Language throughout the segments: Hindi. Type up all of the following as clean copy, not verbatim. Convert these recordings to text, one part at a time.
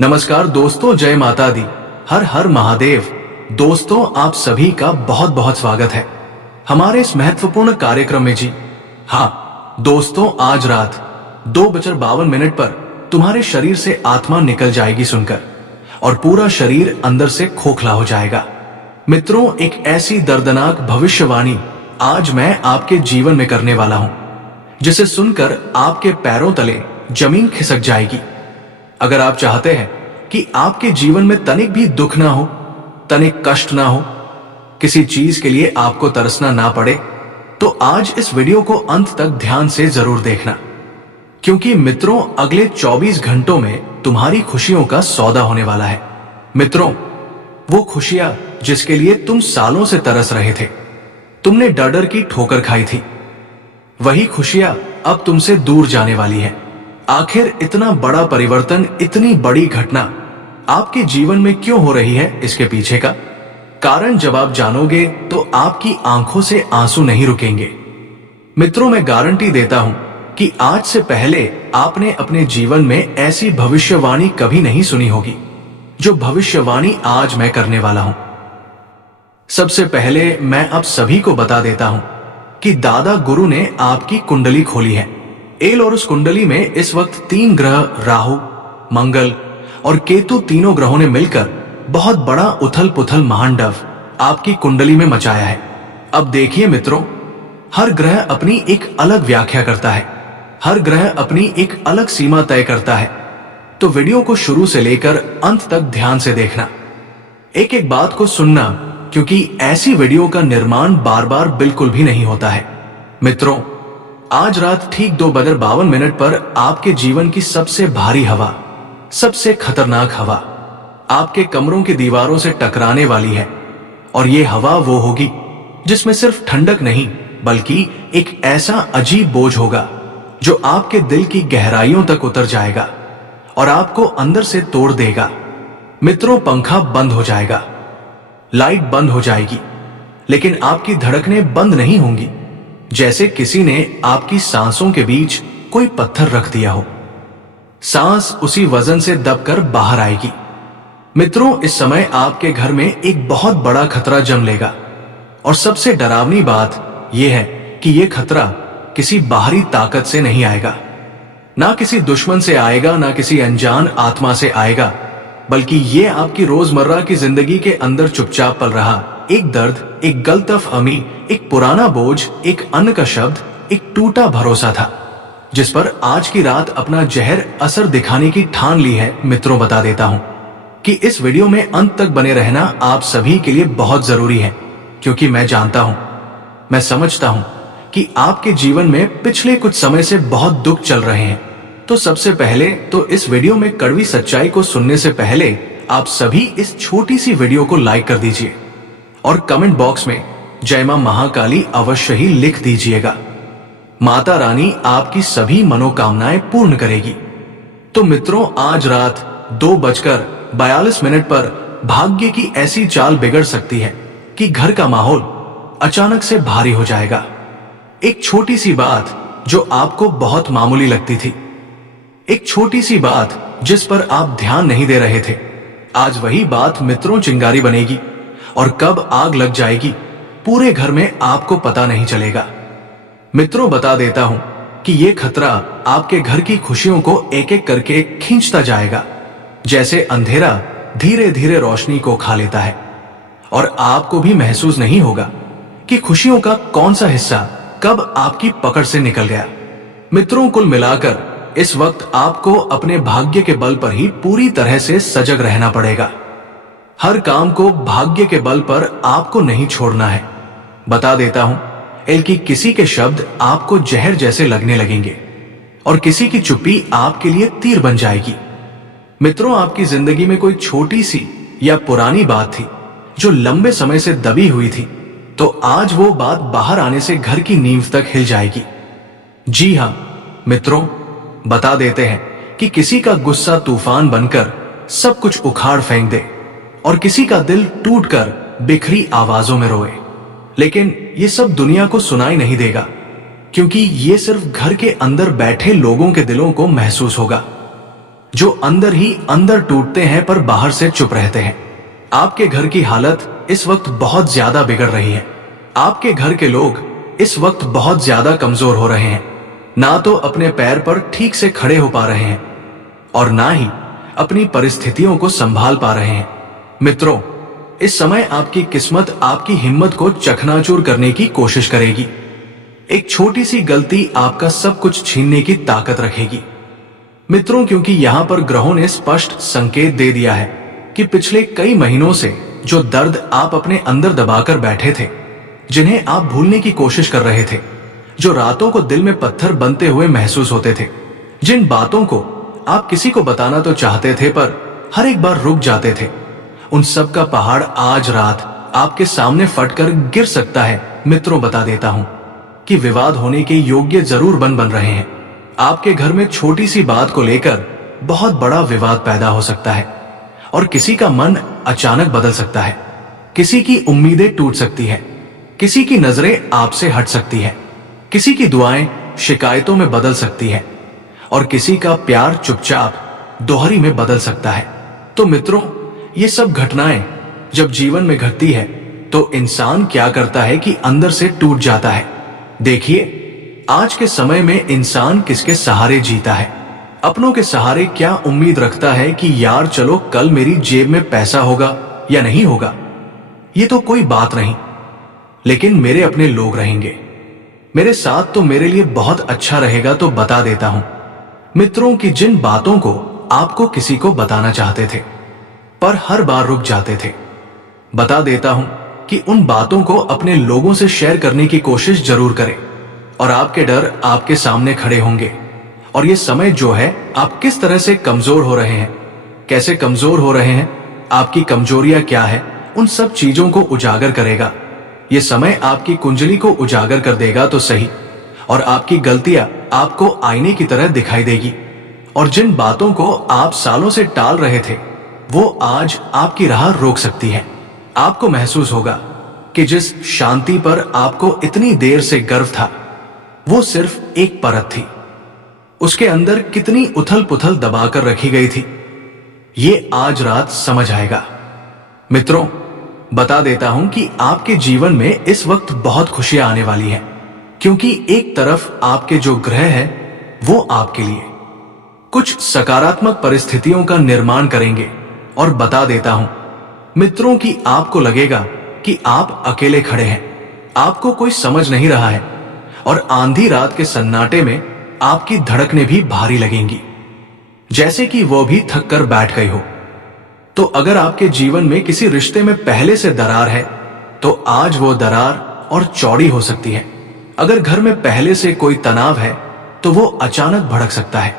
नमस्कार दोस्तों, जय माता दी, हर हर महादेव। दोस्तों, आप सभी का बहुत बहुत स्वागत है हमारे इस महत्वपूर्ण कार्यक्रम में जी। हाँ दोस्तों, आज रात 2:52 पर तुम्हारे शरीर से आत्मा निकल जाएगी सुनकर, और पूरा शरीर अंदर से खोखला हो जाएगा। मित्रों, एक ऐसी दर्दनाक भविष्यवाणी आज मैं आपके जीवन में करने वाला हूं, जिसे सुनकर आपके पैरों तले जमीन खिसक जाएगी। अगर आप चाहते हैं कि आपके जीवन में तनिक भी दुख ना हो, तनिक कष्ट ना हो, किसी चीज के लिए आपको तरसना ना पड़े, तो आज इस वीडियो को अंत तक ध्यान से जरूर देखना, क्योंकि मित्रों अगले 24 घंटों में तुम्हारी खुशियों का सौदा होने वाला है। मित्रों, वो खुशियां जिसके लिए तुम सालों से तरस रहे थे, तुमने डर डर की ठोकर खाई थी, वही खुशियां अब तुमसे दूर जाने वाली है। आखिर इतना बड़ा परिवर्तन, इतनी बड़ी घटना आपके जीवन में क्यों हो रही है, इसके पीछे का कारण जब आप जानोगे तो आपकी आंखों से आंसू नहीं रुकेंगे। मित्रों, मैं गारंटी देता हूं कि आज से पहले आपने अपने जीवन में ऐसी भविष्यवाणी कभी नहीं सुनी होगी, जो भविष्यवाणी आज मैं करने वाला हूं। सबसे पहले मैं आप सभी को बता देता हूं कि दादा गुरु ने आपकी कुंडली खोली है। और उस कुंडली में इस वक्त 3 ग्रह राहु, मंगल और केतु, तीनों ग्रहों ने मिलकर बहुत बड़ा उथल पुथल महांडव आपकी कुंडली में मचाया है। अब देखिए मित्रों, हर ग्रह अपनी एक अलग व्याख्या करता है, हर ग्रह अपनी एक अलग सीमा तय करता है। तो वीडियो को शुरू से लेकर अंत तक ध्यान से देखना, एक एक बात को सुनना, क्योंकि ऐसी वीडियो का निर्माण बार बार बिल्कुल भी नहीं होता है। मित्रों, आज रात ठीक 2:52 पर आपके जीवन की सबसे भारी हवा, सबसे खतरनाक हवा आपके कमरों की दीवारों से टकराने वाली है। और ये हवा वो होगी जिसमें सिर्फ ठंडक नहीं, बल्कि एक ऐसा अजीब बोझ होगा जो आपके दिल की गहराइयों तक उतर जाएगा और आपको अंदर से तोड़ देगा। मित्रों, पंखा बंद हो जाएगा, लाइट बंद हो जाएगी, लेकिन आपकी धड़कनें बंद नहीं होंगी, जैसे किसी ने आपकी सांसों के बीच कोई पत्थर रख दिया हो। सांस उसी वजन से दबकर बाहर आएगी। मित्रों, इस समय आपके घर में एक बहुत बड़ा खतरा जम लेगा, और सबसे डरावनी बात यह है कि यह खतरा किसी बाहरी ताकत से नहीं आएगा, ना किसी दुश्मन से आएगा, ना किसी अनजान आत्मा से आएगा, बल्कि यह आपकी रोजमर्रा की जिंदगी के अंदर चुपचाप पल रहा एक दर्द, एक गलतफहमी, एक पुराना बोझ, एक अन्न का शब्द, एक टूटा भरोसा था, जिस पर आज की रात अपना जहर असर दिखाने की ठान ली है। मित्रों, बता देता हूं कि इस वीडियो में अंत तक बने रहना आप सभी के लिए बहुत जरूरी है, क्योंकि मैं जानता हूं, मैं समझता हूं कि आपके जीवन में पिछले कुछ समय से बहुत दुख चल रहे हैं। तो सबसे पहले तो इस वीडियो में कड़वी सच्चाई को सुनने से पहले आप सभी इस छोटी सी वीडियो को लाइक कर दीजिए और कमेंट बॉक्स में जय मां महाकाली अवश्य ही लिख दीजिएगा। माता रानी आपकी सभी मनोकामनाएं पूर्ण करेगी। तो मित्रों, आज रात 2:42 पर भाग्य की ऐसी चाल बिगड़ सकती है कि घर का माहौल अचानक से भारी हो जाएगा। एक छोटी सी बात जो आपको बहुत मामूली लगती थी, एक छोटी सी बात जिस पर आप ध्यान नहीं दे रहे थे, आज वही बात मित्रों चिंगारी बनेगी, और कब आग लग जाएगी पूरे घर में आपको पता नहीं चलेगा। मित्रों, बता देता हूं कि यह खतरा आपके घर की खुशियों को एक एक करके खींचता जाएगा, जैसे अंधेरा धीरे धीरे रोशनी को खा लेता है, और आपको भी महसूस नहीं होगा कि खुशियों का कौन सा हिस्सा कब आपकी पकड़ से निकल गया। मित्रों, कुल मिलाकर इस वक्त आपको अपने भाग्य के बल पर ही पूरी तरह से सजग रहना पड़ेगा। हर काम को भाग्य के बल पर आपको नहीं छोड़ना है। बता देता हूं कि किसी के शब्द आपको जहर जैसे लगने लगेंगे, और किसी की चुप्पी आपके लिए तीर बन जाएगी। मित्रों, आपकी जिंदगी में कोई छोटी सी या पुरानी बात थी जो लंबे समय से दबी हुई थी, तो आज वो बात बाहर आने से घर की नींव तक हिल जाएगी। जी हां मित्रों, बता देते हैं कि किसी का गुस्सा तूफान बनकर सब कुछ उखाड़ फेंक दे, और किसी का दिल टूटकर बिखरी आवाजों में रोए, लेकिन ये सब दुनिया को सुनाई नहीं देगा, क्योंकि ये सिर्फ घर के अंदर बैठे लोगों के दिलों को महसूस होगा। जो अंदर ही अंदर टूटते हैं पर बाहर से चुप रहते हैं। आपके घर की हालत इस वक्त बहुत ज्यादा बिगड़ रही है। आपके घर के लोग इस वक्त बहुत ज्यादा कमजोर हो रहे हैं, ना तो अपने पैर पर ठीक से खड़े हो पा रहे हैं और ना ही अपनी परिस्थितियों को संभाल पा रहे हैं। मित्रों, इस समय आपकी किस्मत आपकी हिम्मत को चकनाचूर करने की कोशिश करेगी। एक छोटी सी गलती आपका सब कुछ छीनने की ताकत रखेगी। मित्रों, क्योंकि यहां पर ग्रहों ने स्पष्ट संकेत दे दिया है कि पिछले कई महीनों से जो दर्द आप अपने अंदर दबाकर बैठे थे, जिन्हें आप भूलने की कोशिश कर रहे थे, जो रातों को दिल में पत्थर बनते हुए महसूस होते थे, जिन बातों को आप किसी को बताना तो चाहते थे पर हर एक बार रुक जाते थे, उन सब का पहाड़ आज रात आपके सामने फटकर गिर सकता है। मित्रों, बता देता हूं कि विवाद होने के योग्य जरूर बन रहे हैं। आपके घर में छोटी सी बात को लेकर बहुत बड़ा विवाद पैदा हो सकता है और किसी का मन अचानक बदल सकता है, किसी की उम्मीदें टूट सकती है, किसी की नजरें आपसे हट सकती है, किसी की दुआएं शिकायतों में बदल सकती है और किसी का प्यार चुपचाप दोहरी में बदल सकता है। तो मित्रों, ये सब घटनाएं जब जीवन में घटती है तो इंसान क्या करता है कि अंदर से टूट जाता है। देखिए, आज के समय में इंसान किसके सहारे जीता है? अपनों के सहारे क्या उम्मीद रखता है कि यार चलो कल मेरी जेब में पैसा होगा या नहीं होगा, ये तो कोई बात नहीं, लेकिन मेरे अपने लोग रहेंगे, मेरे साथ तो मेरे लिए बहुत अच्छा रहेगा। तो बता देता हूं मित्रों कि जिन बातों को आपको किसी को बताना चाहते थे पर हर बार रुक जाते थे, बता देता हूं कि उन बातों को अपने लोगों से शेयर करने की कोशिश जरूर करें और आपके डर आपके सामने खड़े होंगे। और ये समय जो है, आप किस तरह से कमजोर हो रहे हैं, कैसे कमजोर हो रहे हैं, आपकी कमजोरियां क्या है, उन सब चीजों को उजागर करेगा। ये समय आपकी कुंडली को उजागर कर देगा तो सही, और आपकी गलतियां आपको आईने की तरह दिखाई देगी। और जिन बातों को आप सालों से टाल रहे थे, वो आज आपकी राह रोक सकती है। आपको महसूस होगा कि जिस शांति पर आपको इतनी देर से गर्व था, वो सिर्फ एक परत थी, उसके अंदर कितनी उथल पुथल दबाकर रखी गई थी, ये आज रात समझ आएगा। मित्रों, बता देता हूं कि आपके जीवन में इस वक्त बहुत खुशियां आने वाली हैं, क्योंकि एक तरफ आपके जो ग्रह हैं वो आपके लिए कुछ सकारात्मक परिस्थितियों का निर्माण करेंगे। और बता देता हूं मित्रों कि आपको लगेगा कि आप अकेले खड़े हैं, आपको कोई समझ नहीं रहा है और आंधी रात के सन्नाटे में आपकी धड़कनें भी भारी लगेंगी, जैसे कि वो भी थक कर बैठ गई हो। तो अगर आपके जीवन में किसी रिश्ते में पहले से दरार है तो आज वो दरार और चौड़ी हो सकती है। अगर घर में पहले से कोई तनाव है तो वो अचानक भड़क सकता है।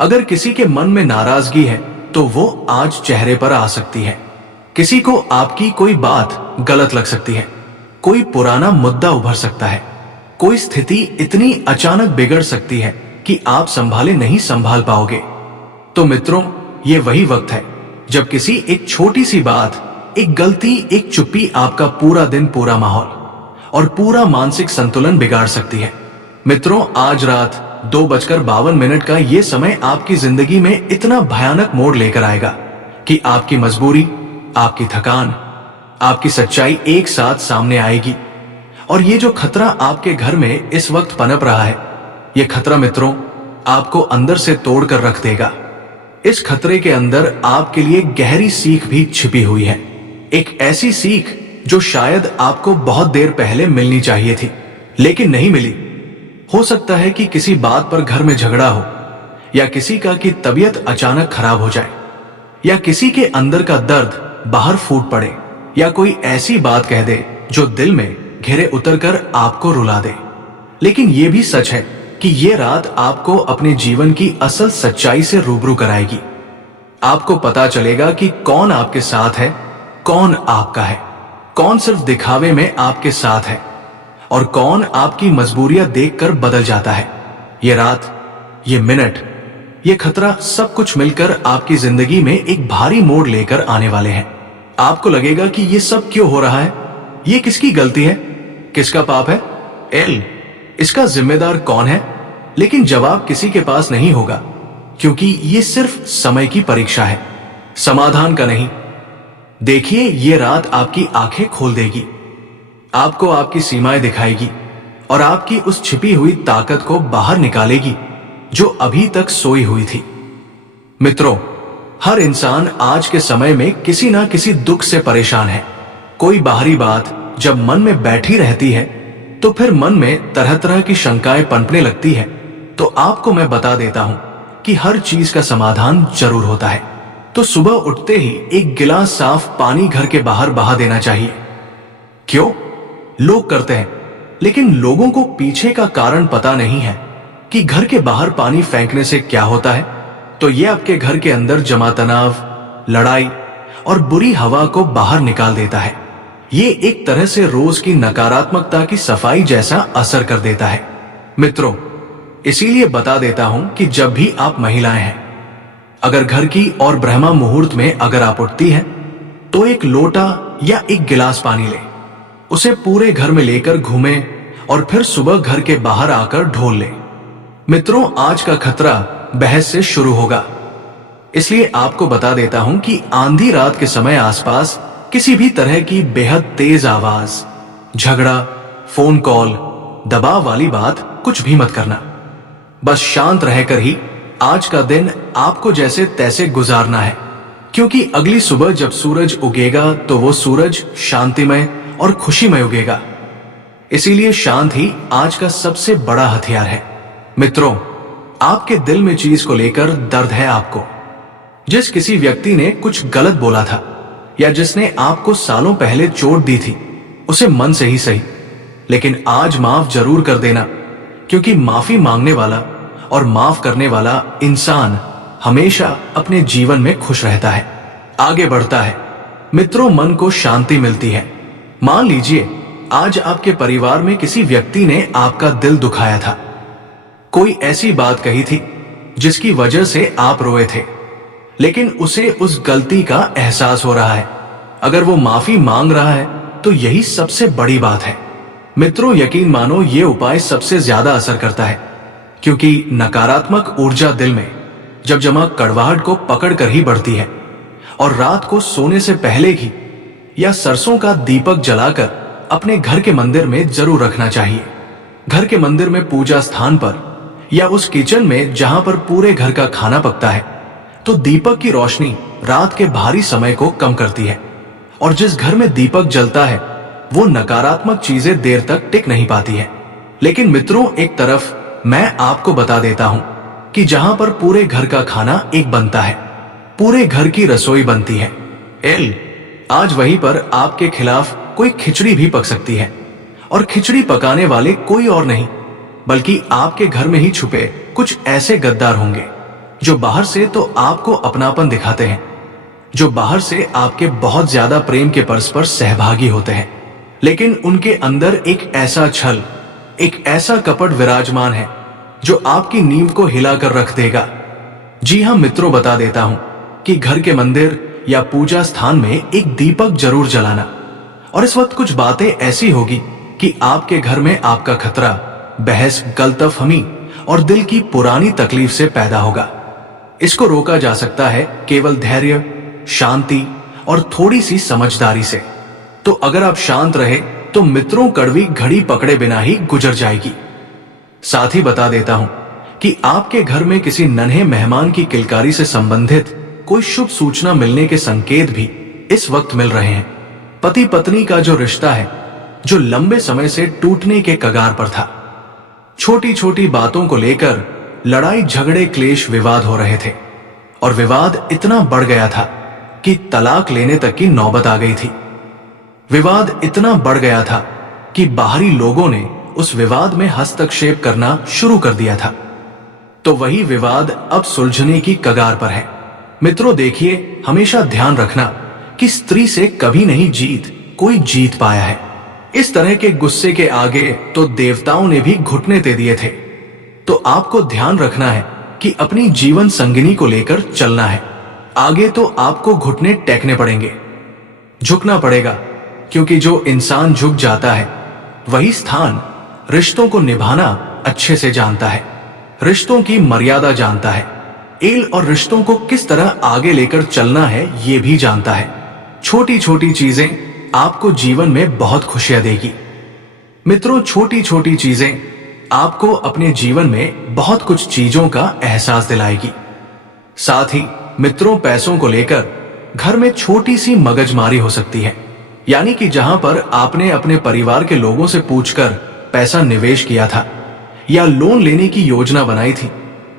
अगर किसी के मन में नाराजगी है तो वो आज चेहरे पर आ सकती है। किसी को आपकी कोई बात गलत लग सकती है, कोई पुराना मुद्दा उभर सकता है, कोई स्थिति इतनी अचानक बिगड़ सकती है कि आप नहीं संभाल पाओगे। तो मित्रों, ये वही वक्त है जब किसी एक छोटी सी बात, एक गलती, एक चुप्पी आपका पूरा दिन, पूरा माहौल और पूरा मानसिक संतुलन बिगाड़ सकती है। मित्रों, आज रात 2:52 का ये समय आपकी जिंदगी में इतना भयानक मोड़ लेकर आएगा कि आपकी मजबूरी, आपकी थकान, आपकी सच्चाई एक साथ सामने आएगी। और ये जो खतरा आपके घर में इस वक्त पनप रहा है, ये खतरा मित्रों आपको अंदर से तोड़कर रख देगा। इस खतरे के अंदर आपके लिए गहरी सीख भी छिपी हुई है, एक ऐसी सीख जो शायद आपको बहुत देर पहले मिलनी चाहिए थी लेकिन नहीं मिली। हो सकता है कि किसी बात पर घर में झगड़ा हो, या किसी का की तबीयत अचानक खराब हो जाए, या किसी के अंदर का दर्द बाहर फूट पड़े, या कोई ऐसी बात कह दे जो दिल में घेरे उतरकर आपको रुला दे। लेकिन यह भी सच है कि ये रात आपको अपने जीवन की असल सच्चाई से रूबरू कराएगी। आपको पता चलेगा कि कौन आपके साथ है, कौन आपका है, कौन सिर्फ दिखावे में आपके साथ है और कौन आपकी मजबूरियां देखकर बदल जाता है। ये रात, ये मिनट, ये खतरा, सब कुछ मिलकर आपकी जिंदगी में एक भारी मोड़ लेकर आने वाले हैं। आपको लगेगा कि ये सब क्यों हो रहा है, ये किसकी गलती है, किसका पाप है, इसका जिम्मेदार कौन है। लेकिन जवाब किसी के पास नहीं होगा। क्योंकि ये सिर्फ समय की परीक्षा है, समाधान का नहीं। देखिए, ये रात आपकी आंखें खोल देगी, आपको आपकी सीमाएं दिखाएगी और आपकी उस छिपी हुई ताकत को बाहर निकालेगी जो अभी तक सोई हुई थी। मित्रों, हर इंसान आज के समय में किसी ना किसी दुख से परेशान है। कोई बाहरी बात जब मन में बैठी रहती है तो फिर मन में तरह तरह की शंकाएं पनपने लगती है। तो आपको मैं बता देता हूं कि हर चीज का समाधान जरूर होता है। तो सुबह उठते ही एक गिलास साफ पानी घर के बाहर बहा देना चाहिए। क्यों? लोग करते हैं, लेकिन लोगों को पीछे का कारण पता नहीं है कि घर के बाहर पानी फेंकने से क्या होता है। तो ये आपके घर के अंदर जमा तनाव, लड़ाई और बुरी हवा को बाहर निकाल देता है। ये एक तरह से रोज की नकारात्मकता की सफाई जैसा असर कर देता है। मित्रों, इसीलिए बता देता हूं कि जब भी आप महिलाएं हैं, अगर घर की और ब्रह्मा मुहूर्त में अगर आप उठती हैं, तो एक लोटा या एक गिलास पानी ले, उसे पूरे घर में लेकर घूमें और फिर सुबह घर के बाहर आकर ढोल ले। मित्रों, आज का खतरा बहस से शुरू होगा, इसलिए आपको बता देता हूं कि आंधी रात के समय आसपास किसी भी तरह की बेहद तेज आवाज, झगड़ा, फोन कॉल, दबाव वाली बात कुछ भी मत करना। बस शांत रहकर ही आज का दिन आपको जैसे तैसे गुजारना है, क्योंकि अगली सुबह जब सूरज उगेगा तो वो सूरज शांतिमय और खुशीमय उगेगा। इसीलिए शांत ही आज का सबसे बड़ा हथियार है। मित्रों, आपके दिल में चीज को लेकर दर्द है आपको। जिस किसी व्यक्ति ने कुछ गलत बोला था या जिसने आपको सालों पहले चोट दी थी, उसे मन से ही सही, लेकिन आज माफ जरूर कर देना, क्योंकि माफी मांगने वाला और माफ करने वाला इंसान हमेशा अपने जीवन में खुश रहता है, आगे बढ़ता है। मित्रों, मन को शांति मिलती है। मान लीजिए आज आपके परिवार में किसी व्यक्ति ने आपका दिल दुखाया था, कोई ऐसी बात कही थी जिसकी वजह से आप रोए थे, लेकिन उसे उस गलती का एहसास हो रहा है। अगर वो माफी मांग रहा है तो यही सबसे बड़ी बात है। मित्रों, यकीन मानो ये उपाय सबसे ज्यादा असर करता है, क्योंकि नकारात्मक ऊर्जा दिल में जब जमा कड़वाहट को पकड़ कर ही बढ़ती है। और रात को सोने से पहले ही या सरसों का दीपक जलाकर अपने घर के मंदिर में जरूर रखना चाहिए। घर के मंदिर में पूजा स्थान पर या उस किचन में जहां पर पूरे घर का खाना पकता है, तो दीपक की रोशनी रात के भारी समय को कम करती है। और जिस घर में दीपक जलता है वो नकारात्मक चीजें देर तक टिक नहीं पाती है। लेकिन मित्रों, एक तरफ मैं आपको बता देता हूं कि जहां पर पूरे घर का खाना एक बनता है, पूरे घर की रसोई बनती है, आज वहीं पर आपके खिलाफ कोई खिचड़ी भी पक सकती है। और खिचड़ी पकाने वाले कोई और नहीं बल्कि आपके घर में ही छुपे कुछ ऐसे गद्दार होंगे जो बाहर से तो आपको अपनापन दिखाते हैं, जो बाहर से आपके बहुत ज्यादा प्रेम के परस्पर सहभागी होते हैं, लेकिन उनके अंदर एक ऐसा छल, एक ऐसा कपट विराजमान है जो आपकी नींव को हिलाकर रख देगा। जी हां मित्रों, बता देता हूं कि घर के मंदिर या पूजा स्थान में एक दीपक जरूर जलाना। और इस वक्त कुछ बातें ऐसी होगी कि आपके घर में आपका खतरा, बहस, गलतफहमी और दिल की पुरानी तकलीफ से पैदा होगा। इसको रोका जा सकता है केवल धैर्य, शांति और थोड़ी सी समझदारी से। तो अगर आप शांत रहे तो मित्रों, कड़वी घड़ी पकड़े बिना ही गुजर जाएगी। साथ ही बता देता हूं कि आपके घर में किसी नन्हे मेहमान की किलकारी से संबंधित कोई शुभ सूचना मिलने के संकेत भी इस वक्त मिल रहे हैं। पति पत्नी का जो रिश्ता है, जो लंबे समय से टूटने के कगार पर था, छोटी छोटी बातों को लेकर लड़ाई झगड़े क्लेश विवाद हो रहे थे और विवाद इतना बढ़ गया था कि तलाक लेने तक की नौबत आ गई थी। विवाद इतना बढ़ गया था कि बाहरी लोगों ने उस विवाद में हस्तक्षेप करना शुरू कर दिया था। तो वही विवाद अब सुलझने की कगार पर है। मित्रों, देखिए, हमेशा ध्यान रखना कि स्त्री से कभी नहीं कोई जीत पाया है। इस तरह के गुस्से के आगे तो देवताओं ने भी घुटने दे दिए थे। तो आपको ध्यान रखना है कि अपनी जीवन संगिनी को लेकर चलना है। आगे तो आपको घुटने टेकने पड़ेंगे, झुकना पड़ेगा, क्योंकि जो इंसान झुक जाता है वही स्थान रिश्तों को निभाना अच्छे से जानता है, रिश्तों की मर्यादा जानता है। एल और रिश्तों को किस तरह आगे लेकर चलना है ये भी जानता है। छोटी छोटी चीजें आपको जीवन में बहुत खुशियां देगी। मित्रों, छोटी छोटी चीजें आपको अपने जीवन में बहुत कुछ चीजों का एहसास दिलाएगी। साथ ही मित्रों, पैसों को लेकर घर में छोटी सी मगजमारी हो सकती है। यानी कि जहां पर आपने अपने परिवार के लोगों से पूछकर पैसा निवेश किया था या लोन लेने की योजना बनाई थी,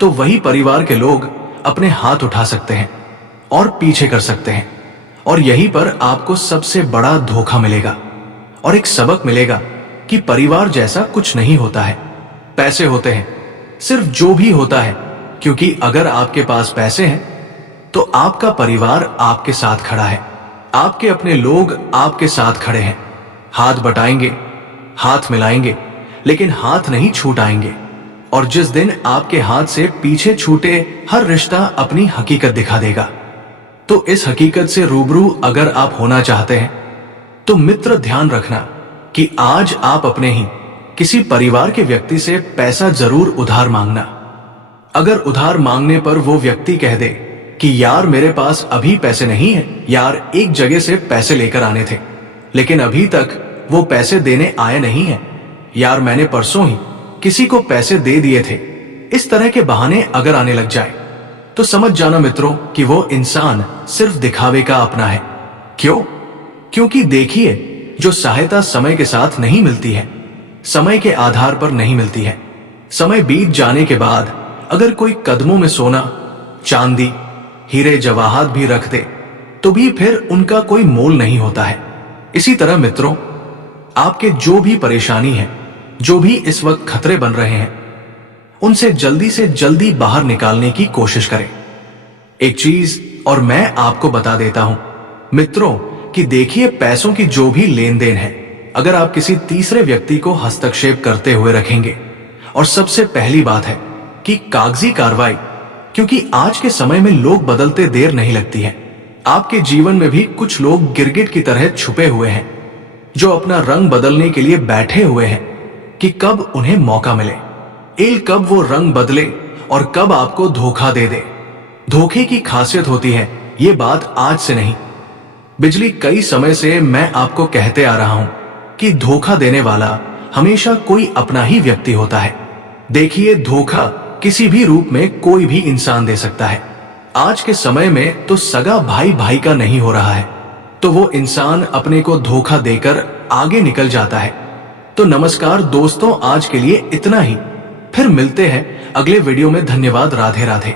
तो वही परिवार के लोग अपने हाथ उठा सकते हैं और पीछे कर सकते हैं। और यहीं पर आपको सबसे बड़ा धोखा मिलेगा और एक सबक मिलेगा कि परिवार जैसा कुछ नहीं होता है। पैसे होते हैं, सिर्फ जो भी होता है, क्योंकि अगर आपके पास पैसे हैं तो आपका परिवार आपके साथ खड़ा है, आपके अपने लोग आपके साथ खड़े हैं। हाथ बटाएंगे, हाथ मिलाएंगे, लेकिन हाथ नहीं छूटाएंगे। और जिस दिन आपके हाथ से पीछे छूटे हर रिश्ता अपनी हकीकत दिखा देगा। तो इस हकीकत से रूबरू अगर आप होना चाहते हैं तो मित्र, ध्यान रखना कि आज आप अपने ही किसी परिवार के व्यक्ति से पैसा जरूर उधार मांगना। अगर उधार मांगने पर वो व्यक्ति कह दे कि यार मेरे पास अभी पैसे नहीं है, यार एक जगह से पैसे लेकर आने थे लेकिन अभी तक वो पैसे देने आए नहीं है, यार मैंने परसों ही किसी को पैसे दे दिए थे, इस तरह के बहाने अगर आने लग जाए तो समझ जाना मित्रों कि वो इंसान सिर्फ दिखावे का अपना है। क्यों? क्योंकि देखिए, जो सहायता समय के साथ नहीं मिलती है, समय के आधार पर नहीं मिलती है, समय बीत जाने के बाद अगर कोई कदमों में सोना, चांदी, हीरे जवाहरात भी रख दे तो भी फिर उनका कोई मोल नहीं होता है। इसी तरह मित्रों, आपके जो भी परेशानी है, जो भी इस वक्त खतरे बन रहे हैं, उनसे जल्दी से जल्दी बाहर निकालने की कोशिश करें। एक चीज और मैं आपको बता देता हूं मित्रों कि देखिए, पैसों की जो भी लेन देन है, अगर आप किसी तीसरे व्यक्ति को हस्तक्षेप करते हुए रखेंगे, और सबसे पहली बात है कि कागजी कार्रवाई, क्योंकि आज के समय में लोग बदलते देर नहीं लगती है। आपके जीवन में भी कुछ लोग गिरगिट की तरह छुपे हुए हैं जो अपना रंग बदलने के लिए बैठे हुए हैं कि कब उन्हें मौका मिले, कब वो रंग बदले और कब आपको धोखा दे दे। धोखे की खासियत होती है, ये बात आज से नहीं, बिजली कई समय से मैं आपको कहते आ रहा हूं कि धोखा देने वाला हमेशा कोई अपना ही व्यक्ति होता है। देखिए, धोखा किसी भी रूप में कोई भी इंसान दे सकता है। आज के समय में तो सगा भाई भाई का नहीं हो रहा है, तो वो इंसान अपने को धोखा देकर आगे निकल जाता है। तो नमस्कार दोस्तों, आज के लिए इतना ही। फिर मिलते हैं अगले वीडियो में। धन्यवाद। राधे राधे।